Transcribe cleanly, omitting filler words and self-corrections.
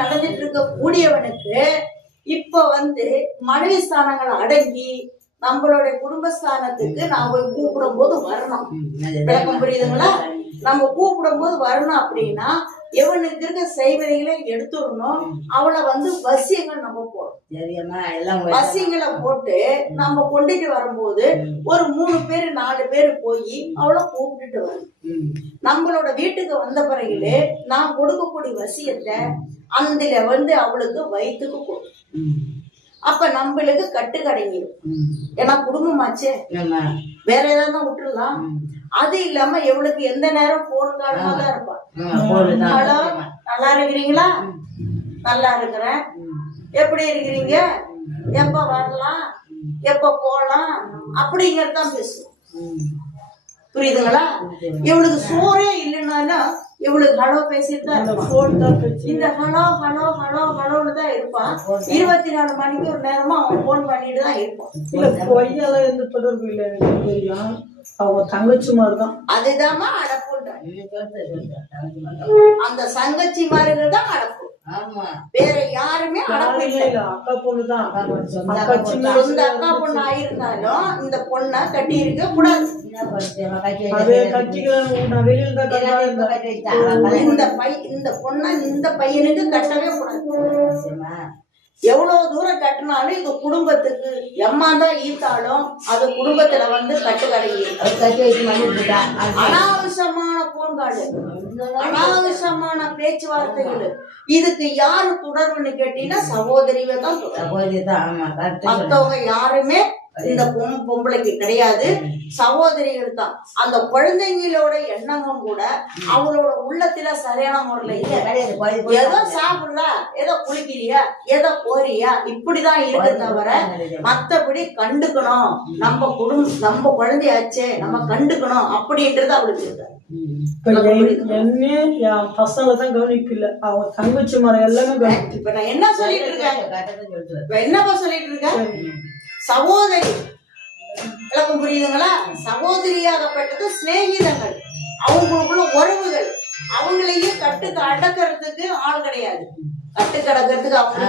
நடந்துட்டு இருக்க கூடியவனுக்கு இப்ப மனைவி ஸ்தானங்களை அடங்கி நம்மளுடைய குடும்பஸ்தானத்துக்கு நான் போய் கூப்பிடும் போது வரணும். விளக்கம் புரியுதுங்களா? நம்ம கூப்பிடும் போது வரணும் அப்படின்னா எவனுக்கு இருக்க செய்வதைகளை எடுத்துடணும். அவளை வசியங்கள் நம்ம போடணும். வசியங்களை போட்டு நம்ம கொண்டுட்டு வரும்போது ஒரு 3 பேர் 4 பேர் போய் அவளை கூப்பிட்டுட்டு வரணும். நம்மளோட வீட்டுக்கு வந்த பிறகு நான் கொடுக்கக்கூடிய வசியத்தை அந்த அவளுக்கு வயிற்றுக்கு கொடுக்கும். அப்ப நம்மளுக்கு கட்டு கடைங்கிடும். ஏன்னா குடும்பமாச்சே, வேற ஏதாவது விட்டுடலாம். அது இல்லாம எவளுக்கு எந்த நேரம் போடுக்காலமா தான் இருப்பா. ஹலோ, நல்லா இருக்கிறீங்களா? நல்லா இருக்கிறேன். எப்படி இருக்கிறீங்க? எப்ப வரலாம், எப்ப போலாம் அப்படிங்கறதான் பேசுவோம். புரியுதுங்களா? இவளுக்கு சோறே இல்லைன்னாலும் இவளுக்கு ஹலோ பேசிட்டு தான் இருப்பான். இந்த ஹலோ ஹலோ ஹலோ ஹலோன்னு தான் இருப்பான். 24 மணிக்கு ஒரு நேரமா அவன் போன் பண்ணிட்டு தான் இருப்பான். இல்ல பொய்யால எந்த தொடர்பு இல்லை. தெரியும், அவங்க தங்கச்சி மாதிரிதான். அதுதாமா அடப்புன்ற. அந்த சங்கச்சி மாதிரிகள் தான் அடப்பு. வேற யாருமே அடப்பு இல்லை. அக்கா பொண்ணுதான். சொந்த அக்கா பொண்ணு ஆயிருந்தாலும் இந்த பொண்ணை கட்டி இருக்க கூடாது. இந்த பொண்ணை இந்த பையனுக்கு கட்டவே கூடாது. எவ்வளவு தூரம் கட்டினாலும் இது குடும்பத்துக்கு எம்மாதான் ஈர்த்தாலும் அது குடும்பத்துல கட்டு கடைங்கி. அனாவசியமான போன்காடு, அனாவசியமான பேச்சுவார்த்தைகள், இதுக்கு யாரு தொடர்புன்னு கேட்டீங்கன்னா சகோதரியை தான் தொடர்பு. மத்தவங்க யாருமே இந்த பொம்பளைக்கு கிடையாது, சகோதரிகள் தான். அந்த குழந்தைங்களோட எண்ணமும் கூட அவளோட உள்ளத்துல சரியான முறையில ஏதோ சாப்பிடுறா, ஏதோ குளிக்கிறியா, ஏதோ போறியா, இப்படிதான் இருக்கு தவிர மத்தபடி கண்டுக்கணும், நம்ம குடும்பம் நம்ம குழந்தையாச்சே நம்ம கண்டுக்கணும் அப்படின்றது அவளுக்கு இருக்கு. பசங்களை தான் கவனிப்பில்ல, அவங்க தங்கச்சி மரம் எல்லாமே கவனிப்பு. இப்ப நான் என்ன சொல்லிட்டு இருக்கேன், என்னப்பா சொல்லிட்டு இருக்கேன்? சகோதரி, விளக்கம் புரியுதுங்களா? சகோதரியாகப்பட்டது சிநேகிதங்கள், அவங்களுக்குள்ள உறவுகள். அவங்களையும் கட்டுக்கு அடக்கிறதுக்கு ஆள் கிடையாது. கட்டுக்கு அடக்கிறதுக்கு அவங்க